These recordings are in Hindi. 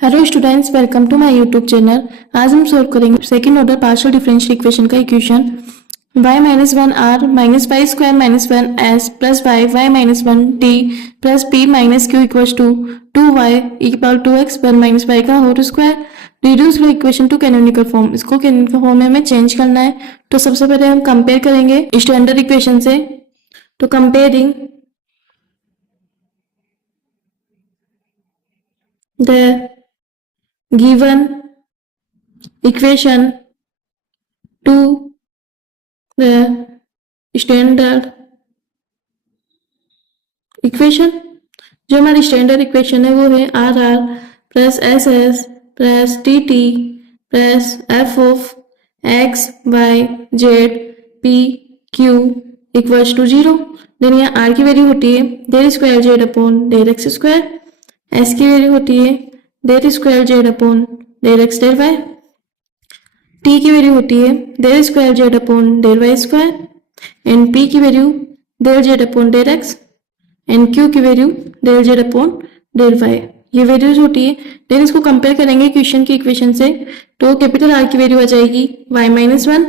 Hello students, welcome to my YouTube channel. आज हम सॉल्व करेंगे second order partial differential equation का equation y minus one R minus Y square minus one S plus Y minus one T plus P minus Q equals to two Y equal to X one minus Y का whole square. Reduce the equation to canonical form. इसको कैनोनिकल फॉर्म में हमें चेंज करना है। तो सबसे पहले हम कंपेयर करेंगे स्टैंडर्ड इक्वेशन से। तो comparing the given equation to the standard equation। जो हमारी स्टैंडर्ड इक्वेशन है वो है are are plus S S plus T T plus F of x Y Z P Q equals to 0। Then यहाँ आर की वैल्यू होती है del square Z upon del X square, S की वैल्यू होती है del square Z upon del X del Y, T की वैल्यू होती है del square Z upon del Y square and P की value del Z upon del x and q की value del Z upon del y. ये वैल्यूज होती है। देन इसको कंपेयर करेंगे क्वेश्चन की इक्वेशन से। तो कैपिटल आर की वैल्यू आ जाएगी y minus one,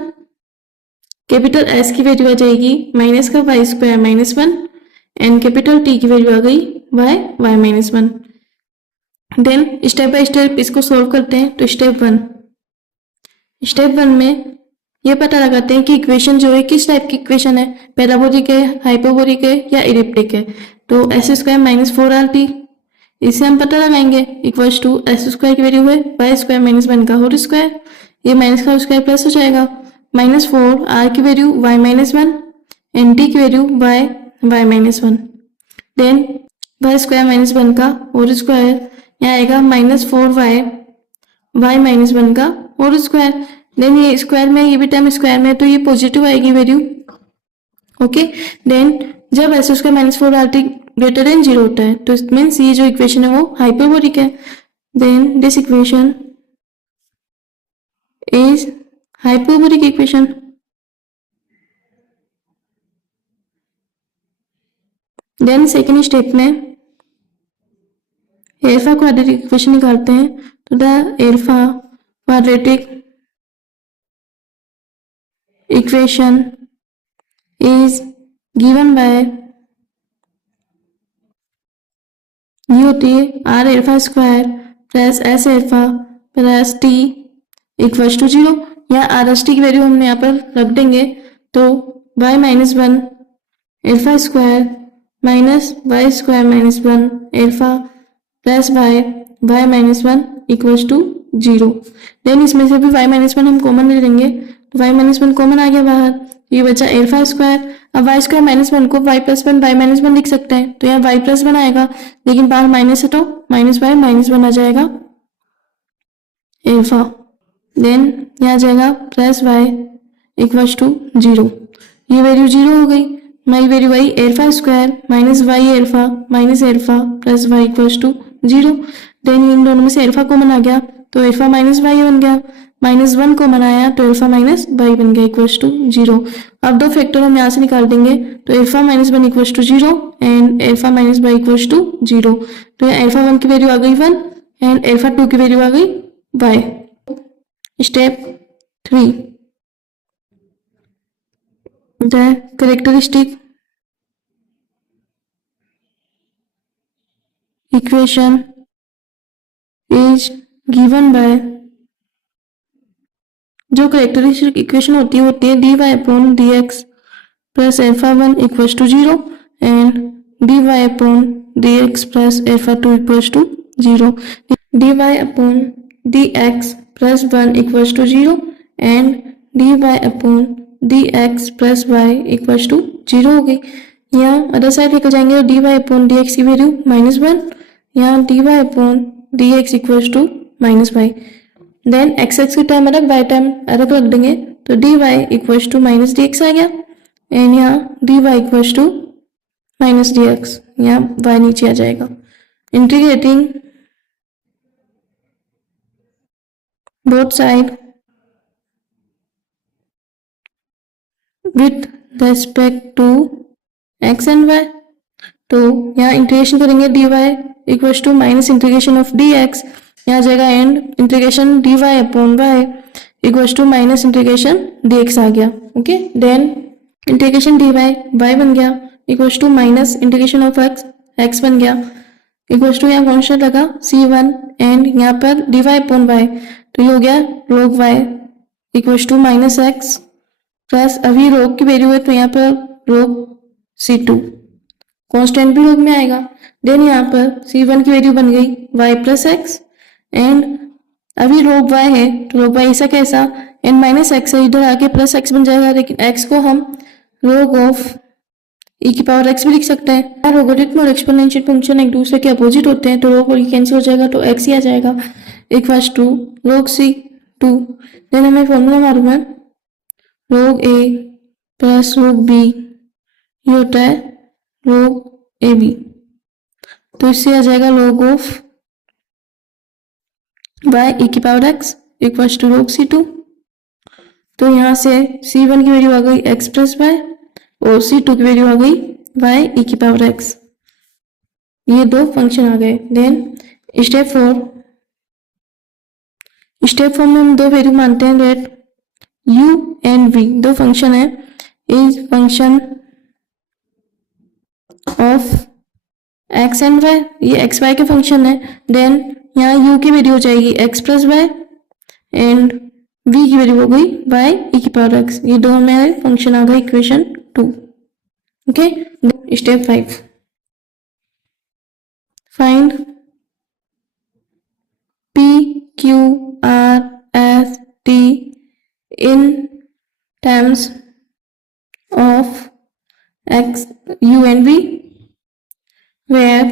capital S की वैल्यू आ जाएगी माइनस का y square minus one and capital T की वैल्यू आ गई y minus one. Then step by step इसको सॉल्व करते हैं। तो स्टेप वन में ये पता लगाते हैं कि इक्वेशन जो है किस टाइप की इक्वेशन है, पैराबोलिक है, हाइपरबोलिक है या इलिप्टिक है। तो S square minus four R T, इसे हम पता लगाएंगे इक्वल्स टू एस स्क्वायर की वैल्यू है वाई स्क्वायर माइनस वन का होल स्क्वायर, ये माइनस का स्क्वायर प्लस हो जाएगा माइनस फोर आर की value Y minus one and T की value Y minus one. Then Y square minus one का होल स्क्वायर यहाँ आएगा minus four Y minus one का होल स्क्वायर। देन ये स्क्वायर में, ये भी टर्म स्क्वायर में, तो ये पॉजिटिव आएगी वैल्यू। ओके, देन जब S square minus four R T greater than 0 होता है तो इट मीन्स ये जो इक्वेशन है वो हाइपरबोलिक है। Then this equation is hyperbolic equation. Then second step में एल्फा क्वाड्रेटिक इक्वेशन निकालते हैं। तो the alpha quadratic equation is given by, ये होती है r alpha square plus s alpha plus t equals to 0। यहाँ आर एस टी की वैल्यू हमने यहाँ पर रख देंगे। तो y minus one alpha square minus Y square minus one alpha plus Y minus one equals to 0। Then इसमें से भी वाई माइनस वन हम कॉमन ले लेंगे। तो वाई माइनस वन कॉमन आ गया बाहर, ये बचा एल्फा स्क्वायर। अब वाई स्क्वायर माइनस वन को y plus one y minus one लिख सकते हैं। तो यहाँ वाई प्लस वन आएगा, लेकिन बाहर माइनस है तो माइनस वाई माइनस वन आ जाएगा एल्फा। देन यहाँ आ जाएगा प्लस वाई इक्वल्स टू 0। ये वैल्यू 0 हो गई। माई वैल्यू आई alpha square minus Y alpha minus alpha plus Y equals to 0। Then इन दोनों में से एल्फा कॉमन आ गया तो एल्फा माइनस वाई बन गया, माइनस वन कॉमन आया तो एल्फा माइनस वाई बन गया इक्वल्स टू 0। अब दो फैक्टर हम यहाँ से निकाल देंगे। तो alpha minus one equals to 0 and alpha minus y equals to 0। तो यहाँ एल्फा वन की वैल्यू आ गई 1 एंड एल्फा टू की वैल्यू आ गई y. Step 3 the characteristic equation is given by, जो कैरेक्टरिस्टिक इक्वेशन होती है d Y upon D x plus alpha one equals to 0 and D Y upon D x plus alpha two equals to 0। D Y upon D x plus one equals to 0 and D Y upon D x plus Y equals to 0 हो गई। यहाँ अदर साइड लेकर जाएंगे तो D Y upon D X की वैल्यू माइनस वन, यहाँ D Y upon D X equals to minus Y. Then X X की टाइम अलग वाई टाइम अलग रख देंगे। तो D Y equals to minus D X आ गया एंड यहाँ D Y equals to minus D x, यहाँ वाई नीचे आ जाएगा। Integrating both side with respect to x and y. तो यहाँ इंटीग्रेशन करेंगे dy equals to minus integration of dx यहाँ आ जाएगा and integration dy upon y equals to minus integration dx आ गया। Okay, then integration dy y बन गया equals to minus integration of x बन गया इक्वल्स टू यहाँ कॉन्स्टेंट लगा c1 एंड यहाँ पर dy अपॉन y, तो ये हो गया log y equals to minus x plus अभी log की वैल्यू है तो यहाँ पर log c2, कॉन्स्टेंट भी log में आएगा। देन यहाँ पर c1 की वैल्यू बन गई y प्लस एक्स एंड अभी log y है तो log y ऐसा कैसा एंड माइनस एक्स है, इधर आके प्लस एक्स बन जाएगा, लेकिन x को हम log ऑफ e की पावर x भी लिख सकते हैं। लोगरिथम और एक्सपोनेंशियल फंक्शन एक दूसरे के अपोजिट होते हैं तो log और कैंसिल हो जाएगा तो x ही आ जाएगा equals to log c2। Then हमें फॉर्मूला मालूम है log a plus log b ये होता है log ab, तो इससे आ जाएगा log ऑफ y e की power x equals to log c2। तो यहाँ से c1 की वैल्यू आ गई x प्लस y और c2 की वैल्यू आ गई y e की पावर x, ये दो फंक्शन आ गए। देन स्टेप 4 में हम दो वैल्यू मानते हैं दैट u एंड v दो फंक्शन है, is function of x and y, ये x y के फंक्शन है। देन यहाँ u की वैल्यू हो जाएगी x plus y and v की वैल्यू हो गई y e की पावर x, ये दो हमारे फंक्शन आ गए equation 2। Okay, step 5 find p q r s t in terms of x u and v where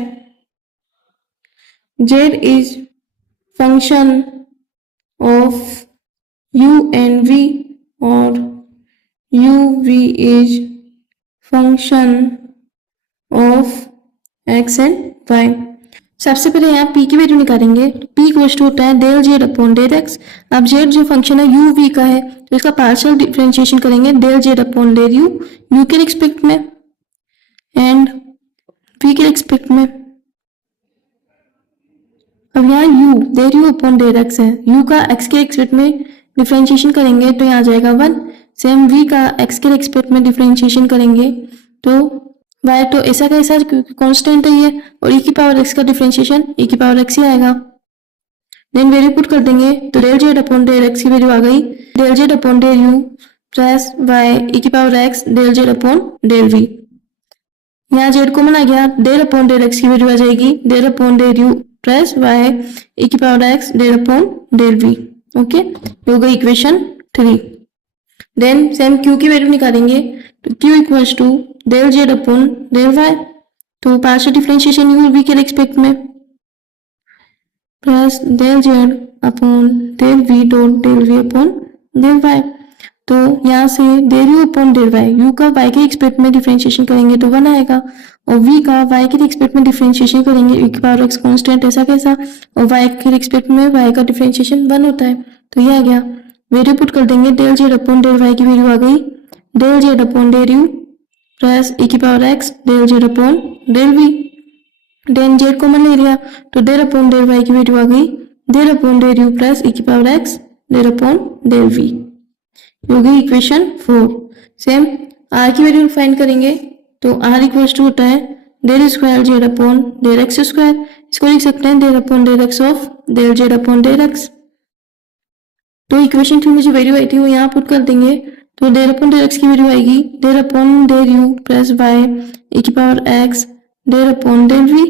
z is function of u and v or uv is function of x and y। सबसे पहले यहाँ p की वैल्यू निकालेंगे, p इक्वल्स टू होता है del Z upon del x। अब z जो फंक्शन है u v का है तो इसका पार्शियल डिफरेंशिएशन करेंगे del Z upon del u के रिस्पेक्ट में एंड v के रिस्पेक्ट में। अब यहाँ u del u upon del x है, u का x के रिस्पेक्ट में डिफरेंशिएशन करेंगे तो यहाँ आ जाएगा 1, सेम v का x के रिस्पेक्ट में डिफरेंशिएशन करेंगे तो y तो ऐसा का ऐसा कांस्टेंट है ये, और e की पावर x का डिफरेंशिएशन e की पावर x ही आएगा। देन वैल्यू पुट कर देंगे तो del Z upon del x की वैल्यू आ गई del Z upon del u plus y e की power x del Z upon del v। यहाँ z कॉमन आ गया, डेल अपॉन डेल x की वैल्यू आ जाएगी del upon del u plus y e की power x del upon del v। Okay, हो गई इक्वेशन 3। देन सेम q की वैल्यू निकालेंगे तो q equals to del Z upon del y, तो पार्शियल डिफरेंशिएशन u v के रिस्पेक्ट में plus del Z upon del v dot del v upon del y, तो यहाँ से del u upon del y, u का y के रिस्पेक्ट में डिफरेंशिएशन करेंगे तो 1 आएगा और v का y के रिस्पेक्ट में डिफरेंशिएशन करेंगे e की पावर x कांस्टेंट ऐसा कैसा, और y के रिस्पेक्ट में y का डिफरेंशिएशन 1 होता है तो ये आ गया। वैल्यू पुट कर देंगे del Z upon del y की वैल्यू आ गई del Z upon del u plus e की power x del Z upon del v। Then z common ले लिया तो डेल अपॉन डेल y की वैल्यू आ गई del upon del u plus e की power x del upon del v, हो गई इक्वेशन 4। सेम r की वैल्यू फाइंड करेंगे तो r इक्वल्स टू होता है del square Z upon del x square, इसको लिख सकते हैं del upon del x of del Z upon del x। तो इक्वेशन 3 में जो वैल्यू आई थी वो यहाँ पुट कर देंगे तो डेल अपॉन डेल x की वैल्यू आएगी del upon del u plus y e की power x del upon del v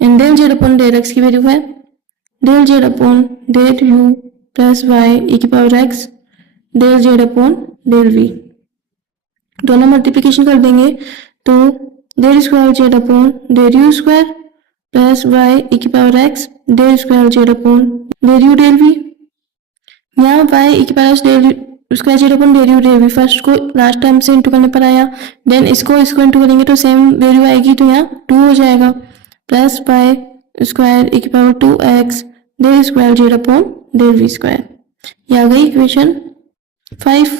and del Z upon del x की वैल्यू है del Z upon del u plus y e की power x del Z upon del v। दोनों मल्टीप्लिकेशन कर देंगे तो del square Z upon del u square plus y e की power x del square Z upon del u del v। यहाँ y e की power del square Z upon del u del v first को लास्ट टाइम से इंटू करने पर आया, देन इसको इंटू करेंगे तो सेम वैल्यू आएगी तो यहाँ 2 हो जाएगा प्लस y स्क्वायर e की power 2x del square Z upon del v square, ये आ गई इक्वेशन 5।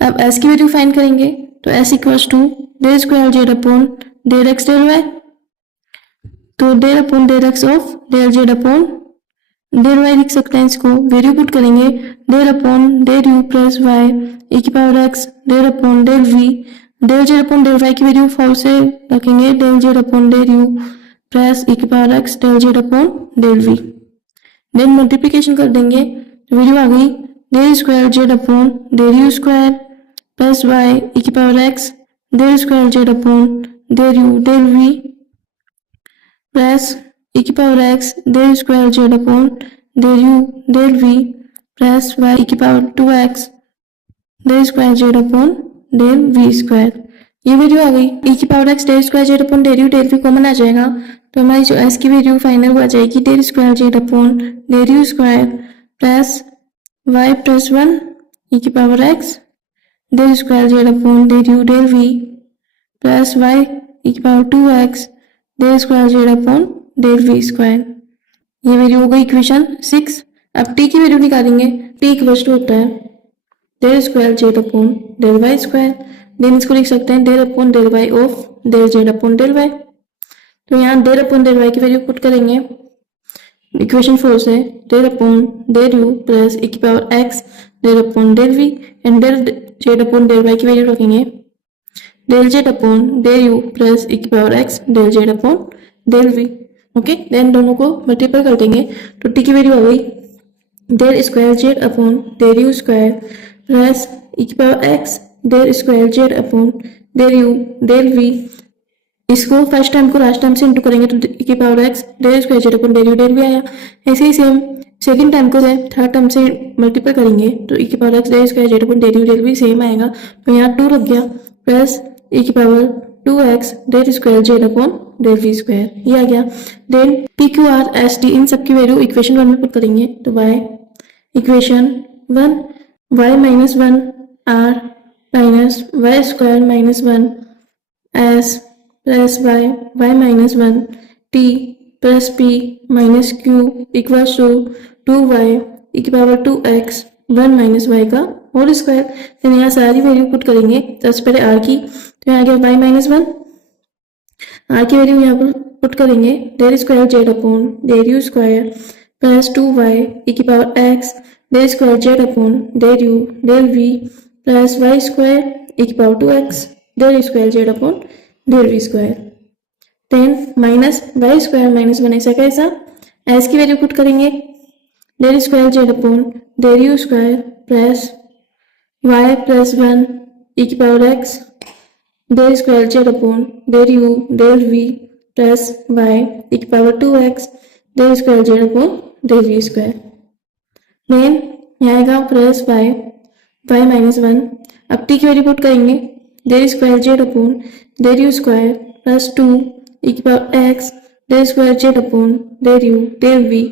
अब s की वैल्यू फाइंड करेंगे तो s equals to del square Z upon del x del y, तो del upon del X of del Z upon del Y लिख सकते हैं इसको। वैल्यू पुट करेंगे del upon del U plus Y ई की power X del upon del V del Z upon del Y की वैल्यू फॉल्स से रखेंगे del Z upon del U plus E की power X del Z upon del we. Then multiplication कर देंगे तो वैल्यू आ गई del square Z upon del you square plus Y ई की power X del square Z upon del you del V plus E की power X del square Z upon del you del V plus Y ई की power 2x del square Z upon del we square. ये वैल्यू आ गई ई की power X del square Z upon del you del v common आ जाएगा तो हमारी जो एस की वैल्यू फाइनल आ जाएगी del square Z upon del you square plus Y plus 1 ई की power X del square Z upon del you del V plus Y ई की power 2x del square Z upon del we square. ये वैल्यू हो गई इक्वेशन 6। अब टी की वैल्यू निकालेंगे। टी इक्वल टू होता है del square Z upon del Y square. Then इसको लिख सकते हैं del upon del Y of del Z upon del Y. तो यहाँ डेल अपॉन डेल वाई की वैल्यू पुट करेंगे इक्वेशन 4 से del upon del U plus E की power X del upon del V and del Z upon del Y की वैल्यू रखेंगे del Z upon del U plus E की power X del Z upon del v. Okay, then दोनों को मल्टीपल कर देंगे तो टी की वैल्यू आ गई del square Z upon del you square plus E की power X del square Z upon del you del V. इसको फर्स्ट टाइम को लास्ट टाइम से इंटू करेंगे तो ई की power X del square Z upon del you del V आया। ऐसे ही सेम सेकंड टाइम को थर्ड टाइम से मल्टीपल करेंगे तो ई की power X del square Z upon del you del we same आएगा तो यहाँ 2 लग गया प्लस ई की power 2x del square Z upon del we square ये आ गया। Then P Q R S T इन सब की वैल्यू इक्वेशन 1 में पुट करेंगे तो y equation 1 y minus 1 r minus Y square minus 1 s plus y minus 1 t plus p minus q equals to 2y ई की पावर 2x 1 माइनस वाई का होल स्क्वायर। तो यहाँ सारी वैल्यू पुट करेंगे सबसे पहले r की तो यहाँ आ गया y माइनस 1 r की वैल्यू यहाँ पर पुट करेंगे del square Z upon del you square plus 2y ई की power x del square Z upon del you del V plus Y square ई की power 2x del square Z upon del we square. Then minus Y square minus 1 ऐसा कैसा एस की वैल्यू पुट करेंगे del square Z upon del you square plus Y plus 1 ई की power X del square Z upon del you del V plus Y ई की power 2x del square Z upon del we square. Then यहाँ आएगा प्लस वाई माइनस 1। अब टी की वैल्यू पुट करेंगे del square Z upon del you square plus 2 ई की power X del square Z upon del you del V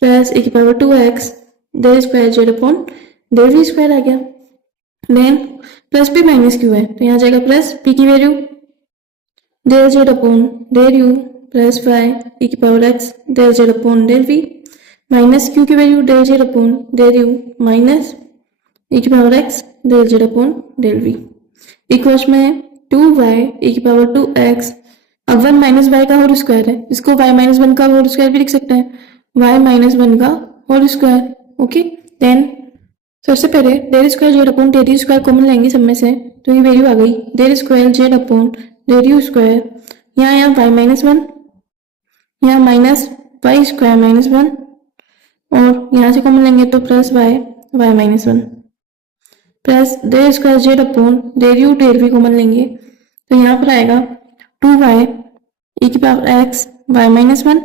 plus E की power 2x del square Z upon del we square आ गया। Then plus P minus Q है तो यहाँ जाएगा प्लस पी की value del Z upon del U plus Y ई की power X del Z upon del V minus Q की value del Z upon del U minus E की power X del Z upon del we equals में 2y ई की पावर 2x। अब 1 माइनस वाई का होल स्क्वायर है इसको y माइनस 1 का होल स्क्वायर भी लिख सकते हैं y माइनस 1 का होल स्क्वायर। ओके, देन सबसे पहले del square Z upon del you square common लेंगे सब में से तो ये वैल्यू आ गई del square Z upon del you square यहाँ y माइनस 1 यहाँ माइनस वाई स्क्वायर माइनस 1 और यहाँ से कॉमन लेंगे तो plus Y minus 1 plus del square Z upon del you del v common लेंगे तो यहाँ पर आएगा 2y ई की power x y minus 1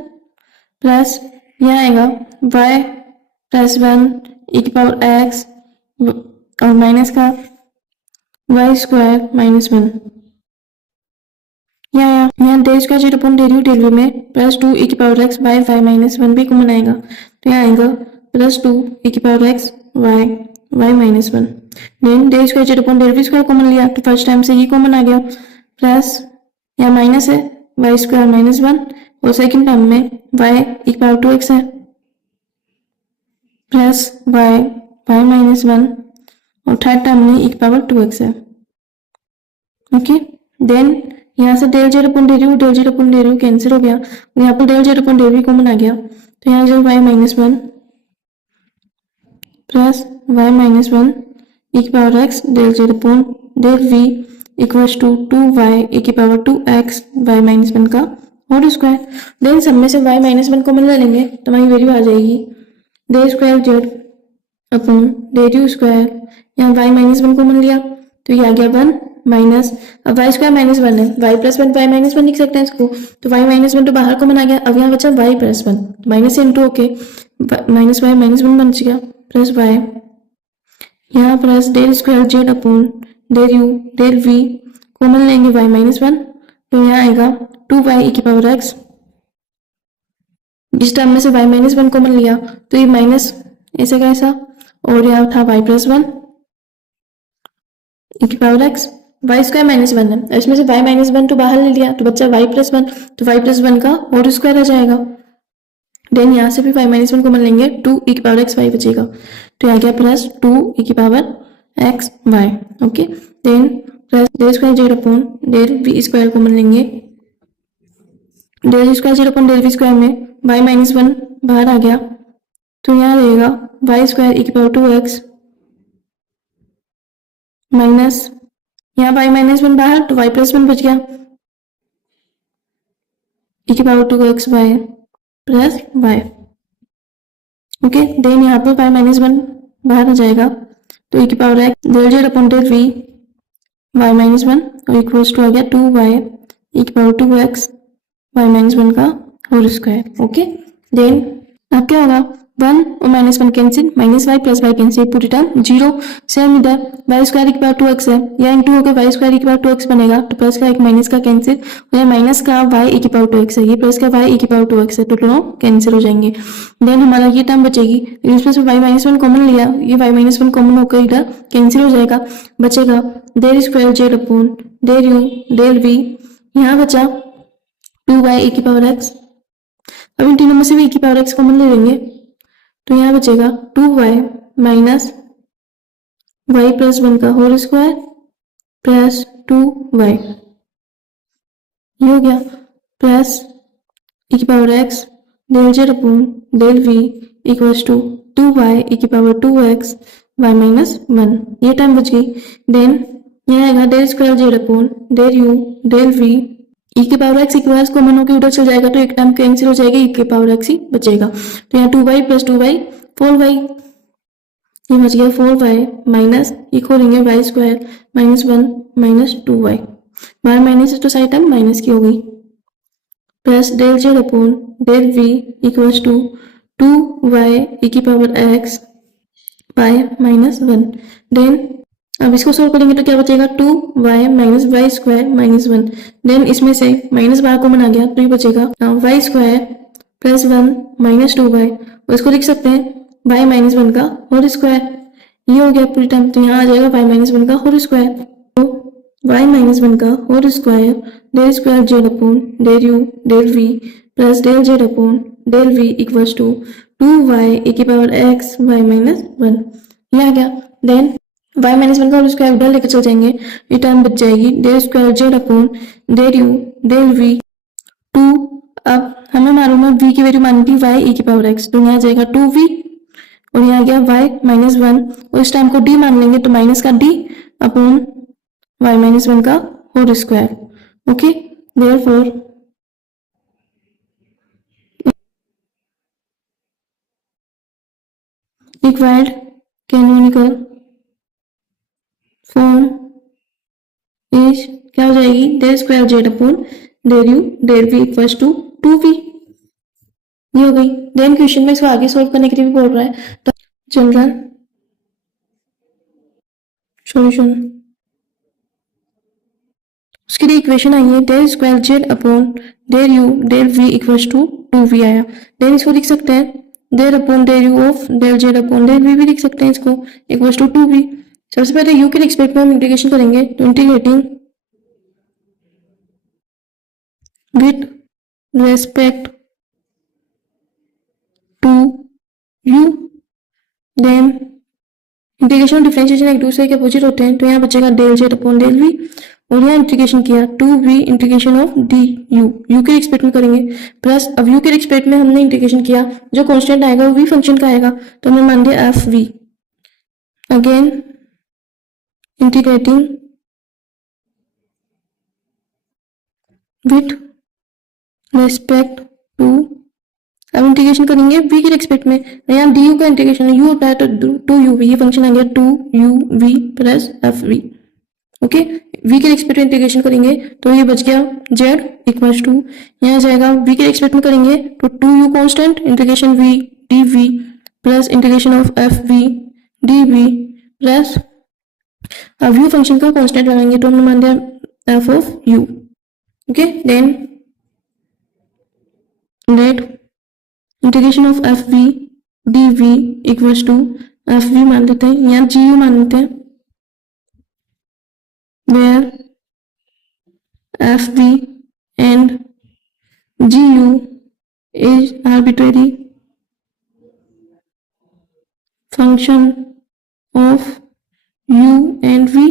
plus यहाँ आएगा y प्लस 1 ई की पावर एक्स और माइनस का वाई स्क्वायर माइनस 1। यहाँ del square Z upon del you del v में प्लस 2 ई की पावर एक्स वाई माइनस 1 भी कॉमन आएगा तो यहाँ आएगा प्लस 2 ई की power x y minus 1। Then del square Z upon del we square common लिया तो फर्स्ट टाइम से ये कॉमन आ गया प्लस यहाँ माइनस है वाई स्क्वायर माइनस 1 और सेकेंड टर्म में वाई ई की पावर 2x है प्लस वाई माइनस 1 और थर्ड टर्म में ई की पावर 2x है। ओके, देन यहाँ से डेल जेड अपन दे रही हूँ कैंसिल हो गया, यहाँ पर del z upon del common आ गया, तो यहाँ जो y minus one plus y minus one e की power x del z upon del v equals to 2y e की power 2x y minus one का होल स्क्वायर। देन सब में से y माइनस वन कॉमन ले लेंगे तो हमारी वैल्यू आ जाएगी del square z upon del you square, यहाँ y माइनस वन कॉमन लिया तो ये आ गया वन माइनस, अब y स्क्वायर माइनस वन है, y plus one y minus one लिख सकते हैं इसको, तो y माइनस वन तो बाहर कॉमन आ गया, अब यहाँ बचा y प्लस वन, माइनस से इंटू होके माइनस y माइनस वन बन गया प्लस y, यहाँ plus del square Z upon del you del v common लेंगे y माइनस वन, तो यहाँ आएगा 2y e की पावर x, इस टर्म में से y माइनस वन कॉमन लिया तो ये माइनस ऐसे का ऐसा, और यहाँ था y प्लस वन e की power x, y square minus one है, इसमें से y माइनस वन तो बाहर ले लिया तो बच्चा y प्लस वन, तो y प्लस वन का होल स्क्वायर आ जाएगा। देन यहाँ से भी y माइनस वन कॉमन लेंगे 2 e की पावर x y बचेगा, तो यहाँ गया प्लस 2 e की power x y। Okay, then plus del square Z upon del v square common लेंगे, del square Z upon del v square में y माइनस वन बाहर आ गया तो यहाँ रहेगा y स्क्वायर e की पावर 2x माइनस, यहाँ y माइनस वन बाहर तो y प्लस वन बच गया e की power 2x y plus y। Okay, then यहाँ पर y माइनस वन बाहर आ जाएगा तो e की power x del Z upon del v y minus one और इक्वल्स टू आ गया 2y e की power 2x y minus one का होल स्क्वायर। ओके, देन अब क्या होगा, वन और minus one cancel, minus y plus y cancel, पूरी टर्म जीरो, सेम इधर वाई स्क्वायर की पावर 2x है, या इंटू होकर वाई स्क्वायर की पावर 2x बनेगा, तो प्लस का एक माइनस का कैंसिल, और माइनस का वाई की पावर 2x है, ये प्लस का वाई की पावर 2x है, तो दोनों कैंसिल हो जाएंगे। देन हमारा ये टर्म बचेगी, इसमें से वाई माइनस वन कॉमन लिया, ये वाई माइनस वन कॉमन होकर इधर कैंसिल हो जाएगा, बचेगा del square Z upon del you del v, यहाँ बचा 2y की पावर x, अब इन तीनों में से भी की पावर x कॉमन ले लेंगे तो यहाँ बचेगा 2y minus y plus one का होल स्क्वायर प्लस 2y, ये हो गया प्लस e की power x del Z upon del v equals to 2y e की power 2x y minus one, ये टर्म बच गई। देन यहाँ आएगा del square Z upon del you del v e की पावर x इक्वल्स कॉमन होकर उधर चल जाएगा तो एक टर्म कैंसिल हो जाएगा, e की पावर x ही बचेगा, तो यहाँ 2y प्लस 2y 4y, ये बच गया 4y माइनस इक्वल होंगे y square minus one minus 2y, बाहर माइनस तो साइड टर्म माइनस की होगी, plus del Z upon del v equals to 2y e की power x y minus one. Then अब इसको सोल्व करेंगे तो क्या बचेगा 2y minus Y square minus one, then इसमें से माइनस बाहर कॉमन आ गया तो ये बचेगा y square plus one minus 2y, और इसको लिख सकते हैं y माइनस वन का होल स्क्वायर, ये हो गया पूरी टर्म, तो यहाँ आ जाएगा y माइनस वन का होल स्क्वायर, तो y माइनस वन का whole square del square Z upon del you del v plus del Z upon del v equals to 2y e की power x y minus one, ये आ गया। देन y माइनस वन का होल स्क्वायर उधर लेकर चल जाएंगे, ये टर्म बच जाएगी del square Z upon del you del v to, अब हमें मालूम है v की वैल्यू मानी थी y e की पावर x, तो यहाँ जाएगा 2v और यहाँ गया y माइनस वन, और इस टाइम को d मान लेंगे तो माइनस का d upon y minus one का whole square. Okay, therefore required canonical form is क्या हो जाएगी del square Z upon del you del we equals to 2v, ये हो गई। देन क्वेश्चन में इसको आगे सॉल्व करने के लिए भी बोल रहा है, तो जनरल सॉल्यूशन, उसके लिए इक्वेशन आई है del square Z upon del you del we equals to 2v आया, देन इसको लिख सकते हैं del upon del u of del Z upon del v भी लिख सकते हैं इसको इक्वल्स टू 2v। सबसे पहले u के रिस्पेक्ट में हम इंटीग्रेशन करेंगे, तो integrating with respect to u, then integration और डिफरेंशिएशन एक दूसरे के अपोजिट होते हैं, तो यहाँ बचेगा del Z upon del v और यहाँ इंटीग्रेशन किया 2v integration of d u के रिस्पेक्ट में करेंगे प्लस अब यू के रिस्पेक्ट में हमने इंटीग्रेशन किया, जो कांस्टेंट आएगा वो v फंक्शन का आएगा, तो हमने मान दिया f v. Again integrating with respect to, अब इंटीग्रेशन करेंगे v के रिस्पेक्ट में, यहाँ डी यू का इंटीग्रेशन यू होता है तो टू यू वी, ये फंक्शन आ गया 2u v plus F v. Okay, v के रिस्पेक्ट में इंटीग्रेशन करेंगे तो ये बच गया z इक्वल्स टू, यहाँ जाएगा v के रिस्पेक्ट में करेंगे तो 2u constant integration v dv plus integration of f v dv plus अब u फंक्शन का कांस्टेंट लगाएंगे तो हमने मान दिया f of u। Okay, then let integration of f v dv equals to f v मान लेते हैं, यहाँ जी यू मान लेते हैं, where fv and gu is arbitrary function of u and v।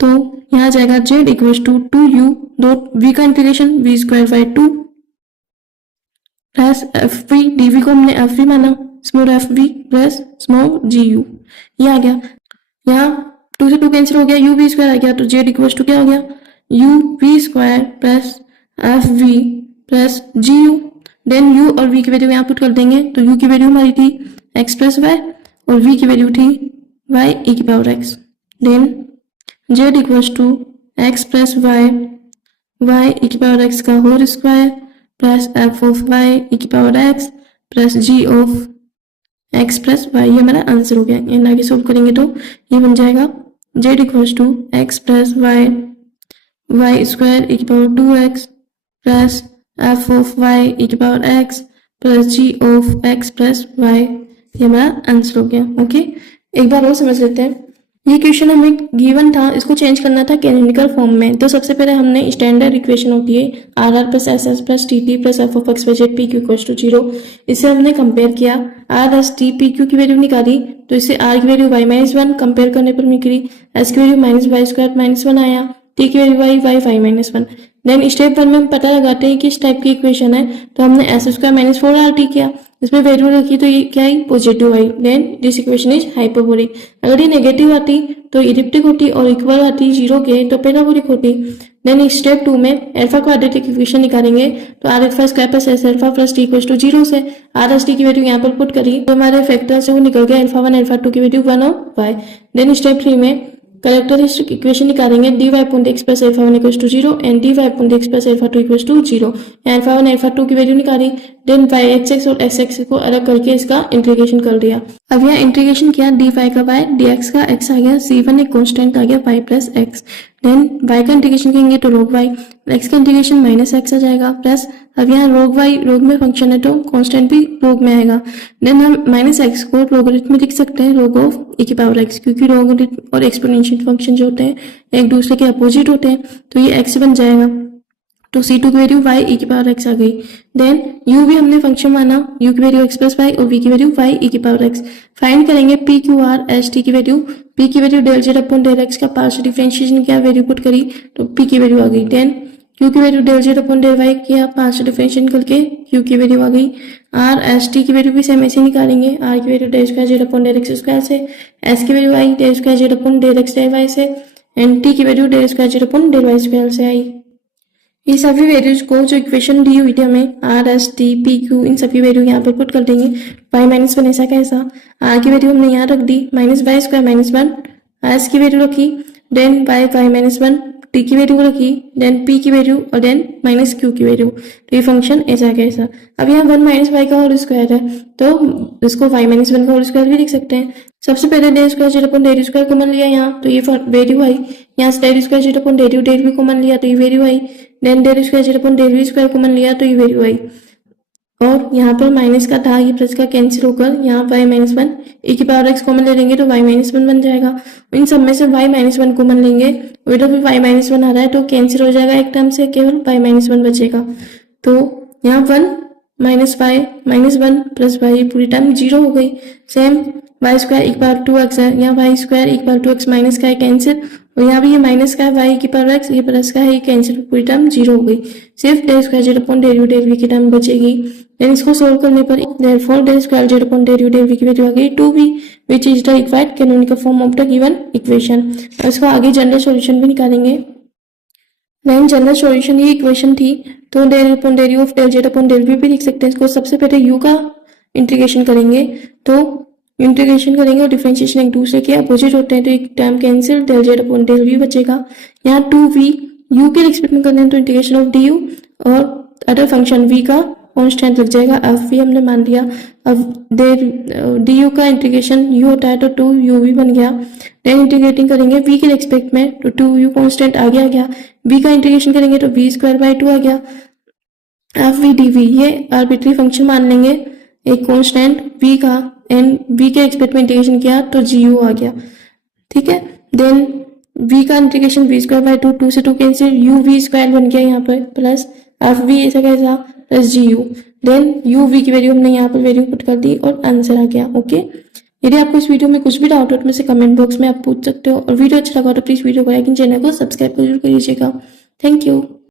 तो यहाँ जाएगा z equals to 2u dot v का integration v square by 2 plus F v d v को हमने एफ वी माना small f we plus small g u, ये आ गया। यहाँ 2 से 2 कैंसिल हो गया, यू वी स्क्वायर आ गया तो जेड इक्वल्स टू क्या हो गया U V square plus F we plus ji you. Then U और वी की वैल्यू यहाँ पुट कर देंगे तो यू की वैल्यू हमारी थी एक्स प्लस वाई और वी की वैल्यू थी वाई ई की power X. Then Z equals to x plus Y Y ई की पावर एक्स का whole square plus F of Y ई की power X plus ji of X plus y, ये हमारा आंसर हो गया। इन आगे सोल्व करेंगे तो ये बन जाएगा z equals to x plus Y y square ई की power 2x plus F of Y ई की power x plus ji of x plus y, ये हमारा आंसर हो गया। ओके, एक बार और समझ लेते हैं। ये क्वेश्चन हमें गिवन था, इसको चेंज करना था कैनोनिकल फॉर्म में। तो सबसे पहले हमने स्टैंडर्ड इक्वेशन होती है are are plus S S plus T T plus F of x Y Z P Q equals to 0, इससे हमने कंपेयर किया। R S t p q की वैल्यू निकाली तो इससे आर की वैल्यू वाई माइनस 1 कंपेयर करने पर निकली, एस की value minus Y square minus 1 आया, टी की value y y y minus 1। Then step 1 में हम पता लगाते हैं कि इस टाइप की इक्वेशन है तो हमने s square minus 4 r t किया, इसमें वैल्यू रखी तो ये क्या है पॉजिटिव आई। Then this equation is hyperbolic. अगर ये नेगेटिव आती तो इलिप्टिक होती और इक्वल आती 0 के तो पैराबोलिक होती। देन स्टेप 2 में अल्फा क्वाड्रेटिक इक्वेशन निकालेंगे तो r alpha square plus s alpha plus t equals to 0 से आर एस टी की वैल्यू यहाँ पर पुट करी तो हमारे फैक्टर से वो निकल गया अल्फा 1 अल्फा 2 की वैल्यू 1 और वाई। देन स्टेप 3 में कैरेक्टरिस्टिक इक्वेशन निकालेंगे dy upon dx plus alpha 1 equals to 0 and dy upon dx plus alpha 2 equals to 0। Alpha 1 alpha 2 की वैल्यू निकाली, देन y x और x x को अलग करके इसका इंटीग्रेशन कर दिया। अब यहाँ इंटीग्रेशन किया dy का y dx का x आ गया, c1 एक कांस्टेंट आ गया y plus x। Then y का इंटीग्रेशन करेंगे तो log y, x का इंटीग्रेशन माइनस x आ जाएगा प्लस अब यहाँ log y log में फंक्शन है तो कांस्टेंट भी log में आएगा। देन हम माइनस x को लोगरिथम में लिख सकते हैं log ऑफ e की पावर x, क्योंकि लोगरिथम और एक्सपोनेंशियल फंक्शन जो होते हैं एक दूसरे के अपोजिट होते हैं तो ये x बन जाएगा। तो c2 की वैल्यू y e की पावर x आ गई। देन u भी हमने फंक्शन माना, u की वैल्यू x प्लस y और v की वैल्यू y e की पावर x। फाइंड करेंगे p q r s t की वैल्यू, p की value del z upon del x का पार्शियल डिफरेंशिएशन किया वैल्यू पुट करी तो p की वैल्यू आ गई। देन q की value del z upon del y किया पार्शियल डिफरेंशिएशन करके q की वैल्यू आ गई। r s t की वैल्यू भी सेम ऐसे निकालेंगे, r की value del square z upon del x square से, s की वैल्यू आई del square z upon del x del y से एंड t की value del square z upon del y square से आई। ये सभी वैल्यूज को जो इक्वेशन दी हुई थी हमें r S t p q इन सभी वैल्यू यहाँ पर पुट कर देंगे। वाई माइनस 1 ऐसा कैसा, आर की वैल्यू हमने यहाँ रख दी minus Y square minus 1, s की वैल्यू रखी, then y y minus 1, t की वैल्यू रखी, देन पी की वैल्यू और देन माइनस क्यू की वैल्यू। तो ये फंक्शन ऐसा कैसा। अब यहाँ 1 माइनस वाई का होल स्क्वायर है तो इसको वाई माइनस 1 का होल स्क्वायर भी लिख सकते हैं। सबसे पहले del square Z upon del square common लिया यहाँ तो ये वैल्यू आई, यहाँ से del square Z upon del भी कॉमन लिया तो ये वैल्यू आई, then del square Z upon del square common लिया तो ये वैल्यू आई। और यहाँ पर माइनस का था ये प्लस का कैंसिल होकर यहाँ y माइनस 1 e की पावर x कॉमन ले लेंगे तो y माइनस 1 बन जाएगा। इन सब में से y माइनस 1 कॉमन लेंगे, इधर भी y माइनस 1 आ रहा है तो कैंसिल हो जाएगा एक टर्म से, केवल y माइनस 1 बचेगा। तो यहाँ 1 minus y minus 1 plus y पूरी टर्म 0 हो गई। सेम वाई स्क्वायर एक बार 2x है, यहाँ वाई स्क्वायर एक बार 2x माइनस का है कैंसिल और यहाँ भी ये माइनस का है वाई की पावर एक्स, ये प्लस का है, ये कैंसिल, पूरी टर्म जीरो हो गई, सिर्फ del square Z upon derivative v की टर्म बचेगी। देन इसको सोल्व करने पर therefore del square Z upon derivative v की वैल्यू आ गई 2v which is the equate canonical form of the given equation. और इसको आगे जनरल सॉल्यूशन भी निकालेंगे। देन जनरल सॉल्यूशन ये इक्वेशन थी तो del upon derivative of del Z upon del v भी लिख सकते हैं। इसको सबसे पहले u का इंटीग्रेशन करेंगे, तो इंटीग्रेशन करेंगे और डिफरेंशिएशन एक दूसरे के अपोजिट होते हैं, तो एक term cancel, del Z upon del v बचेगा। यहाँ 2v u के रिस्पेक्ट में करना है तो इंटीग्रेशन ऑफ du और अदर फंक्शन v का कांस्टेंट लग जाएगा, अब v हमने मान लिया। अब du का इंटीग्रेशन u होता है तो 2uv बन गया। देन इंटीग्रेटिंग करेंगे v के रिस्पेक्ट में तो 2u कांस्टेंट आगे आ गया, v का इंटीग्रेशन करेंगे तो v स्क्वायर बाई 2 आ गया। अब v dv ये आर्बिट्री फंक्शन मान लेंगे एक कांस्टेंट v का, एंड v के रिस्पेक्ट में इंटीग्रेशन किया तो gu आ गया, ठीक है। देन v का इंटीग्रेशन v स्क्वायर बाई 2, 2 से 2 कैंसिल, u v स्क्वायर बन गया यहाँ पर प्लस एफ वी ऐसा कैसा plus ji you. Then u v की वैल्यू हमने यहाँ पर वैल्यू पुट कर दी और आंसर आ गया। ओके, यदि आपको इस वीडियो में कुछ भी डाउट हो तो मुझसे कमेंट बॉक्स में आप पूछ सकते हो, और वीडियो अच्छा लगा तो प्लीज वीडियो को लाइक एंड चैनल को सब्सक्राइब जरूर करिएगा। Thank you.